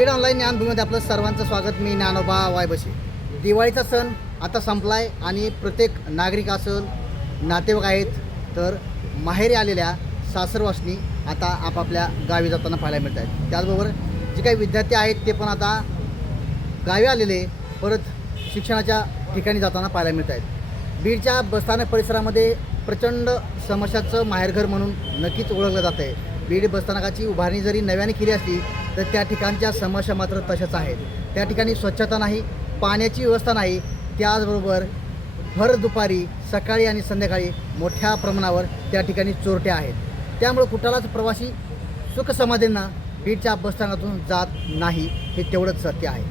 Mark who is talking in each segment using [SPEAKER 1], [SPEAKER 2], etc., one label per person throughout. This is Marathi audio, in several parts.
[SPEAKER 1] बीड ऑनलाईन ज्ञानभूमीमध्ये आपलं सर्वांचं स्वागत. मी ज्ञानोबा वायबशी. दिवाळीचा सण आता संपलाय आणि प्रत्येक नागरिक असेल नातेवाईक आहेत तर माहेरी आलेल्या सासरवासनी आता आपापल्या गावी जाताना पाहायला मिळत आहेत त्याचबरोबर जे काही विद्यार्थी आहेत ते पण आता गावी आलेले परत शिक्षणाच्या ठिकाणी जाताना पाहायला मिळत आहेत बीडच्या बसस्थानक परिसरामध्ये प्रचंड समस्याचं माहेरघर म्हणून नक्कीच ओळखलं जातं आहे बीड बसस्थानकाची उभारणी जरी नव्याने केली असली तर त्या ठिकाणच्या समस्या मात्र तशाच आहेत. त्या ठिकाणी स्वच्छता नाही पाण्याची व्यवस्था नाही. त्याचबरोबर भर दुपारी सकाळी आणि संध्याकाळी मोठ्या प्रमाणावर त्या ठिकाणी चोरट्या आहेत. त्यामुळे कुठलाच प्रवासी सुखसमाधींना बीडच्या बसस्थानकातून जात नाही हे तेवढंच सत्य आहे.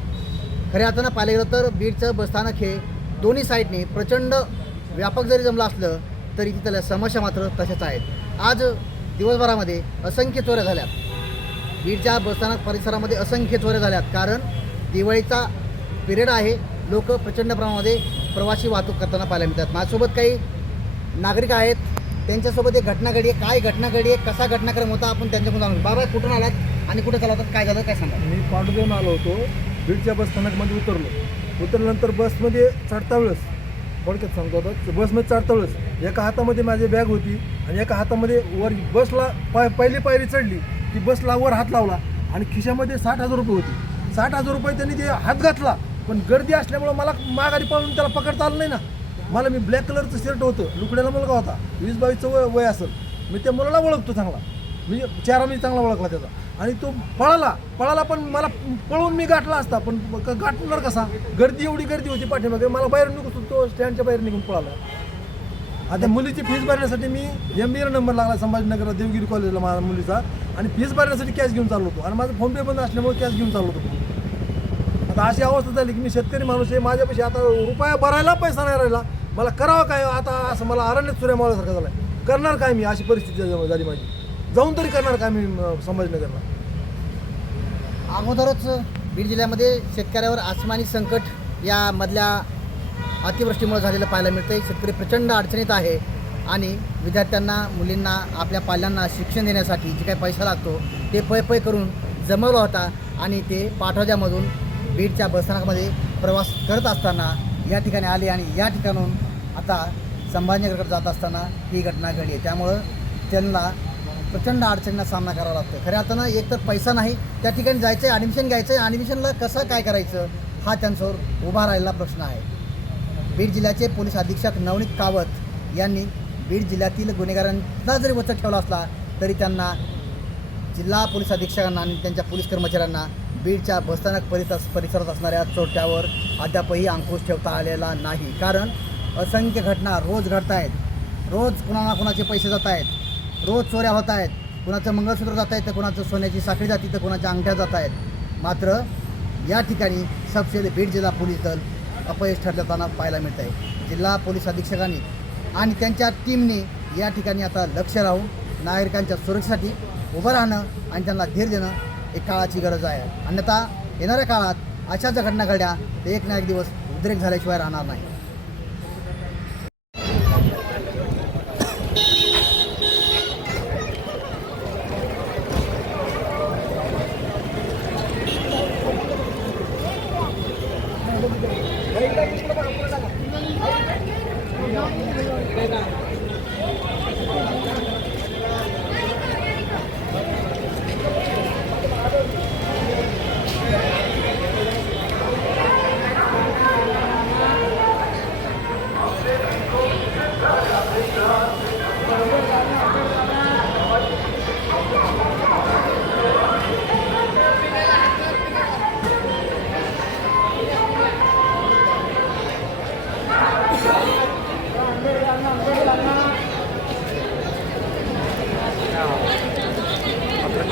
[SPEAKER 1] खऱ्या अर्थानं पाहिलं गेलं तर बीडचं बसस्थानक हे दोन्ही साईडने प्रचंड व्यापक जरी जमलं असलं तरी तिथल्या समस्या मात्र तशाच आहेत. आज दिवसभरामध्ये असंख्य चोऱ्या झाल्यात बीडच्या बसस्थानक परिसरामध्ये असंख्य चोऱ्या झाल्यात. कारण दिवाळीचा पिरियड आहे. लोक प्रचंड प्रमाणामध्ये प्रवासी वाहतूक करताना पाहायला मिळतात. माझ्यासोबत काही नागरिक आहेत. त्यांच्यासोबत एक घटना घडी आहे काय घटना घडी आहे कसा घटनाक्रम होता? आपण त्यांच्याकडून जाणून बाबा कुठून आलात आणि कुठे चालवतात काय झालं? काय सांगा
[SPEAKER 2] मी पांडुदेवून आलो होतो. बीडच्या बस स्थानकमध्ये उतरलो. उतरल्यानंतर बसमध्ये चढता वेळेस थोडक्यात सांगतो आता बसमध्ये चढता वेळेस एका हातामध्ये माझी बॅग होती आणि एका हातामध्ये वर बसला पाय पहिली पायरी चढली. की बसला वर हात लावला आणि खिशामध्ये साठ हजार रुपये होते. साठ हजार रुपये त्यांनी ते हात घातला पण गर्दी असल्यामुळं मला माघारी पळून त्याला पकडता आलं नाही ना. मला मी ब्लॅक कलरचं शर्ट होतं लुकड्याला मुलगा होता वीस बावीसचं वय वय असेल. मी त्या मुलाला ओळखतो चांगला. मी चेहरा मी चांगला ओळखला त्याचा. आणि तो पळाला पळाला पण मला पळून मी गाठला असता पण गाठणार कसा? गर्दी एवढी गर्दी होती पाठीमागे मला बाहेर निघतो तो स्टँडच्या बाहेर निघून पळाला. आता मुलीची फीस भरण्यासाठी मी एम बी नंबर लागला संभाजीनगरला देवगिरी कॉलेजला माझ्या मुलीचा. आणि फीस भरण्यासाठी कॅश घेऊन चाललो होतो. आणि माझं फोनपे बंद असल्यामुळे कॅश घेऊन चाललो होतो. आता अशी अवस्था झाली की मी शेतकरी माणूस आहे माझ्यापाशी आता रुपया भरायला पैसा नाही राहिला. मला करावं काय हो? आता असं मला अरण्यात सूर्य झालं आहे करणार काय मी अशी परिस्थिती झाली झाली माझी? जाऊन तरी करणार काय मी संभाजीनगरला?
[SPEAKER 1] अगोदरच बीड जिल्ह्यामध्ये शेतकऱ्यावर आसमानी संकट या मधल्या अतिवृष्टीमुळे झालेलं पाहायला मिळतं शेतकरी प्रचंड अडचणीत आहे आणि विद्यार्थ्यांना मुलींना आपल्या पाल्यांना शिक्षण देण्यासाठी जे काही पैसा लागतो ते पै पै करून जमवला होता आणि ते पाठवज्यामधून बीडच्या बसस्थानकामध्ये प्रवास करत असताना या ठिकाणी आले आणि या ठिकाणून आता संभाजीनगरकडे जात असताना ही घटना घडली आहे. त्यामुळं त्यांना प्रचंड अडचणींना सामना करावा लागतो. खऱ्या अर्थानं एक तर पैसा नाही त्या ठिकाणी जायचं आहे ॲडमिशन घ्यायचं आहे ॲडमिशनला कसं काय करायचं हा त्यांच्यावर उभा राहिलेला प्रश्न आहे. बीड जिल्ह्याचे पोलीस अधीक्षक नवनीत कावत यांनी बीड जिल्ह्यातील गुन्हेगारांचा जरी वचक ठेवला असला तरी त्यांना जिल्हा पोलीस अधीक्षकांना आणि त्यांच्या पोलीस कर्मचाऱ्यांना बीडच्या बसस्थानक परिसर परिसरात असणाऱ्या चोरट्यावर अद्यापही अंकुश ठेवता आलेला नाही. कारण असंख्य घटना रोज घडत आहेत. रोज कुणाला कुणाचे पैसे जात आहेत. रोज चोऱ्या होत आहेत. कुणाचं मंगळसूत्र जात आहे तर कुणाचं सोन्याची साखळी जाते तर कुणाच्या अंगठ्या जात आहेत. मात्र या ठिकाणी सबसेल बीड जिल्हा पोलीस दल अपयश ठरताना पाहायला मिळत आहे जिल्हा पोलीस अधीक्षकांनी आणि त्यांच्या टीमने या ठिकाणी आता लक्ष राहून नागरिकांच्या सुरक्षेसाठी उभं राहणं आणि त्यांना धीर देणं एक काळाची गरज आहे. अन्यथा येणाऱ्या काळात अशा ज्या घटना घडल्या तर एक ना एक दिवस उद्रेक झाल्याशिवाय राहणार नाही.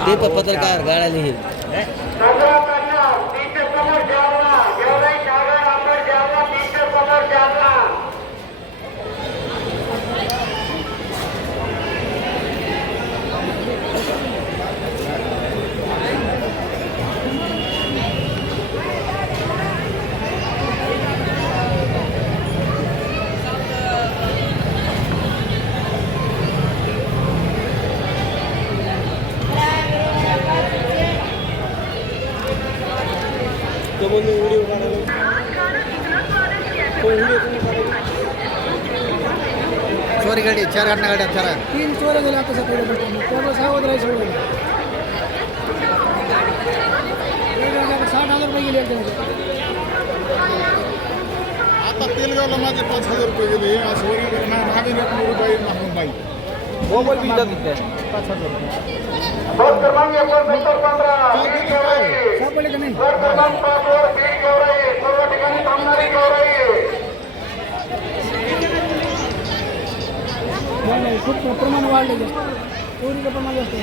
[SPEAKER 1] ते प- पत्रकार गाळाले हे चोरी गाडी चार घटना गाड्या चार.
[SPEAKER 3] तीन चोऱ्या झाल्या आता सकाळी. त्यामुळे सावध राहायचं साठ हजार रुपये गेले
[SPEAKER 4] आता तेलगावला माझे पाच हजार रुपये गेले. असं वगैरे मागे एक रुपये. मागून बाई
[SPEAKER 3] सापडले का नाही? नाही नाही खूप प्रमाण वाढले जास्त. चोरीचं प्रमाण जास्त.